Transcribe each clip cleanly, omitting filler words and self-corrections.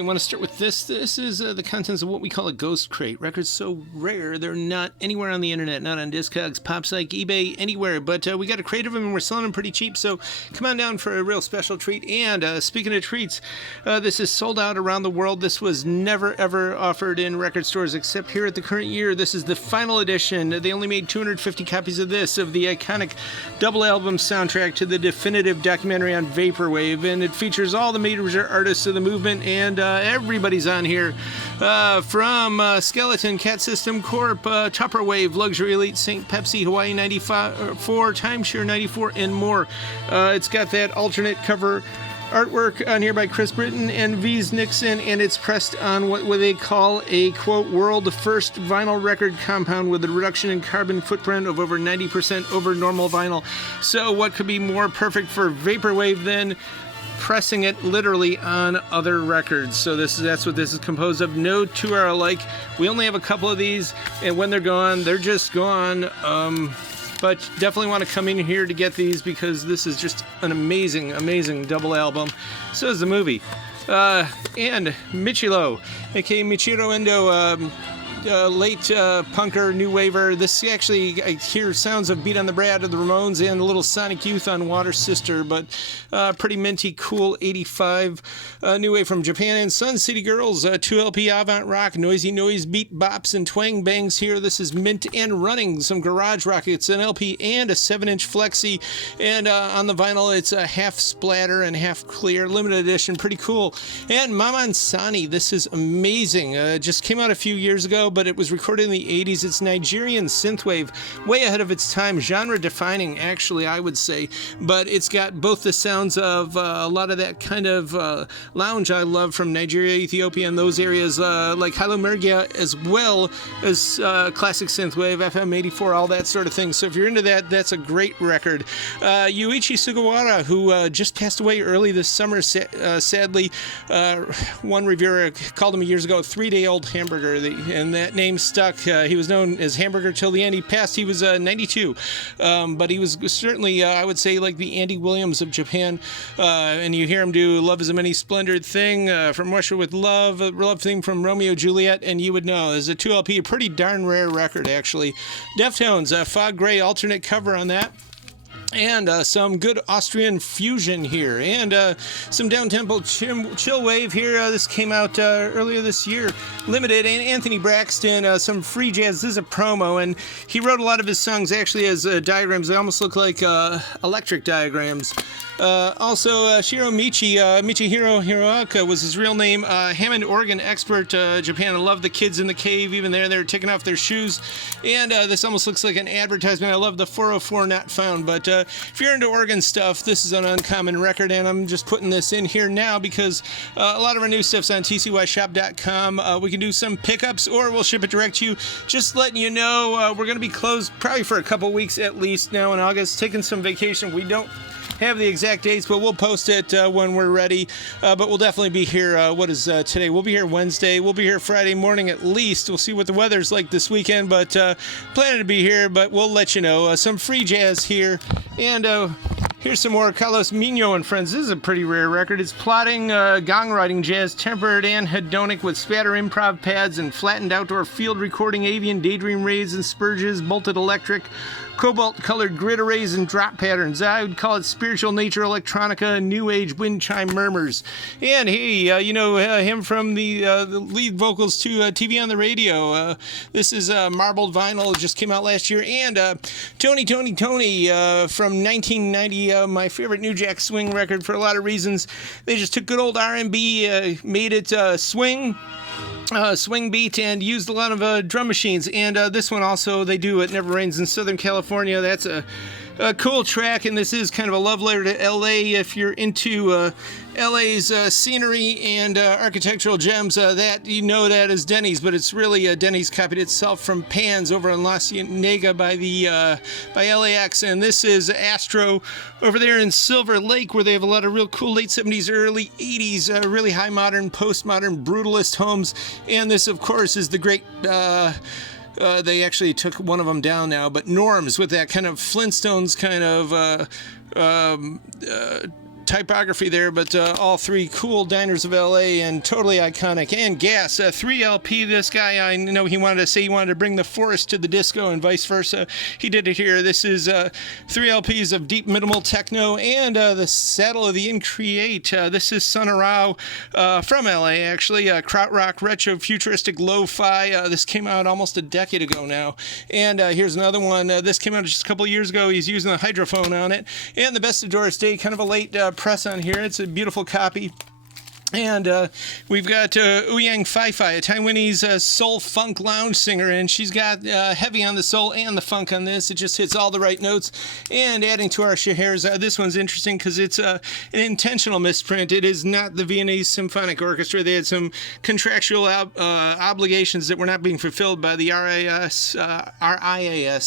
I want to start with this. This is the contents of what we call a ghost crate. Records so rare, they're not anywhere on the internet, not on Discogs, PopSpsych, eBay, anywhere. But we got a crate of them and we're selling them pretty cheap, so come on down for a real special treat. And speaking of treats, this is sold out around the world. This was never, ever offered in record stores except here at the current year. This is the final edition. They only made 250 copies of this, of the iconic double album soundtrack to the definitive documentary on Vaporwave. And it features all the major artists of the movement, and everybody's on here, from Skeleton, Cat System Corp, Tupperwave, Luxury Elite, St. Pepsi, Hawaii 94, Timeshare 94, and more. It's got that alternate cover artwork on here by Chris Britton and V's Nixon, and it's pressed on what they call a, quote, world first vinyl record compound with a reduction in carbon footprint of over 90% over normal vinyl. So what could be more perfect for Vaporwave than pressing it literally on other records? So that's what this is composed of. No two are alike. We only have a couple of these, and when they're gone, they're just gone. But definitely want to come in here to get these because this is just an amazing, amazing double album. So is the movie. And Michilo, aka Michiro Endo, late punker, new waver. This actually, I hear sounds of Beat on the Brad of the Ramones and a little Sonic Youth on Water Sister, but pretty minty, cool 85 new wave from Japan. And Sun City Girls, 2LP avant rock, noisy noise, beat bops and twang bangs here. This is Mint and Running, some garage rock. It's an LP and a 7-inch flexi, and on the vinyl it's a half splatter and half clear, limited edition, pretty cool. And Maman Sani, this is amazing. Just came out a few years ago, but it was recorded in the 80s. It's Nigerian synthwave, way ahead of its time, genre-defining, actually, I would say. But it's got both the sounds of a lot of that kind of lounge I love from Nigeria, Ethiopia, and those areas, like Hilo Mergia, as well as classic synthwave, FM 84, all that sort of thing. So if you're into that, that's a great record. Yuichi Sugawara, who just passed away early this summer, sadly. One reviewer called him years ago a 3-day-old hamburger, and that name stuck. He was known as Hamburger till the end. He passed. He was 92, but he was certainly, I would say, like the Andy Williams of Japan. And you hear him do "Love Is a Many Splendored Thing" from Russia with Love, a love theme from Romeo Juliet, and you would know. There's a 2LP, a pretty darn rare record, actually. Deftones, Fog Gray alternate cover on that. And some good Austrian fusion here, and some down-tempo chill wave here. This came out earlier this year, limited. And Anthony Braxton, some free jazz. This is a promo, and he wrote a lot of his songs actually as diagrams. They almost look like electric diagrams. Also, Shiro Michihiro Hiroaka was his real name. Hammond organ expert, Japan. I love the kids in the cave. Even there, they're taking off their shoes. And this almost looks like an advertisement. I love the 404 not found, but if you're into organ stuff, this is an uncommon record, and I'm just putting this in here now because a lot of our new stuff's on tcyshop.com. We can do some pickups, or we'll ship it direct to you. Just letting you know, we're going to be closed probably for a couple weeks at least now in August, taking some vacation. We don't have the exact dates, but we'll post it when we're ready. But we'll definitely be here. What is today? We'll be here Wednesday. We'll be here Friday morning at least. We'll see what the weather's like this weekend, but planning to be here, but we'll let you know. Some free jazz here, and here's some more Carlos Mino and Friends. This is a pretty rare record. It's plotting, gong riding jazz, tempered and hedonic with spatter improv pads and flattened outdoor field recording, avian daydream rays and spurges, bolted electric, cobalt-colored grid arrays and drop patterns. I would call it spiritual nature electronica, new age wind chime murmurs. And hey, you know him from the lead vocals to TV on the radio. This is Marbled Vinyl, just came out last year. And Tony from 1990, my favorite New Jack Swing record for a lot of reasons. They just took good old R&B, made it swing beat, and used a lot of drum machines. And this one also, they do It Never Rains in Southern California. That's a cool track, and this is kind of a love letter to LA if you're into LA's scenery and architectural gems. That you know that as Denny's, but it's really Denny's copied itself from Pan's over in La Cienega by LAX, and this is Astro over there in Silver Lake, where they have a lot of real cool late 70s, early 80s, really high modern, postmodern, brutalist homes. And this, of course, is the great they actually took one of them down now, but Norms with that kind of Flintstones kind of typography there, but all three cool diners of LA and totally iconic. And Gas, 3LP, this guy, I know he wanted to say he wanted to bring the forest to the disco and vice versa. He did it here. This is 3 LPs of deep minimal techno and the Saddle of the Increate. This is Sun Arao from LA, actually. Krautrock, retro, futuristic, lo-fi. This came out almost a decade ago now. And here's another one. This came out just a couple years ago. He's using the hydrophone on it. And the Best of Doris Day, kind of a late press on here. It's a beautiful copy. And we've got Ouyang Phi-Phi, a Taiwanese soul funk lounge singer, and she's got heavy on the soul and the funk on this. It just hits all the right notes. And adding to our shares, this one's interesting because it's an intentional misprint. It is not the Viennese Symphonic Orchestra. They had some contractual obligations that were not being fulfilled by the RIAS,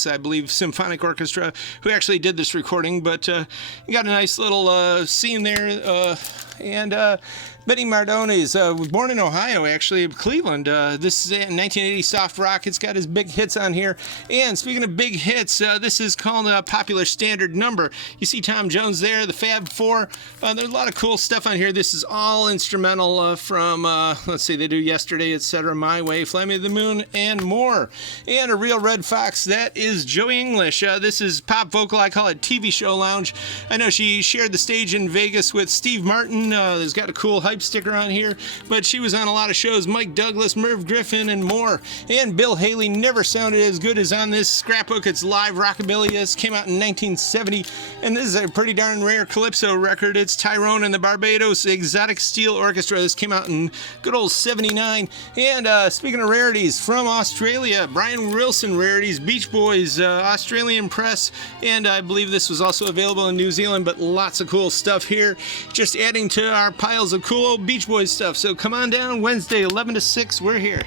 I believe, Symphonic Orchestra, who actually did this recording. But you got a nice little scene there. And Benny Mardones was born in Ohio, actually, Cleveland. This is in 1980 soft rock. It's got his big hits on here. And speaking of big hits, this is called a Popular Standard Number. You see Tom Jones there, the Fab Four. There's a lot of cool stuff on here. This is all instrumental from, let's see, they do Yesterday, etc., My Way, Fly Me to the Moon, and more. And a real Red Fox, that is Joey English. This is pop vocal. I call it TV show lounge. I know she shared the stage in Vegas with Steve Martin. There's got a cool hype sticker on here, but she was on a lot of shows, Mike Douglas, Merv Griffin, and more. And Bill Haley never sounded as good as on this scrapbook. It's live rockabilly. This came out in 1970, and this is a pretty darn rare calypso record. It's Tyrone and the Barbados Exotic Steel Orchestra. This came out in good old 79. And speaking of rarities, from Australia, Brian Wilson rarities, Beach Boys, Australian Press, and I believe this was also available in New Zealand, but lots of cool stuff here. Just adding to our piles of cool old Beach Boys stuff. So come on down Wednesday, 11 to 6. We're here.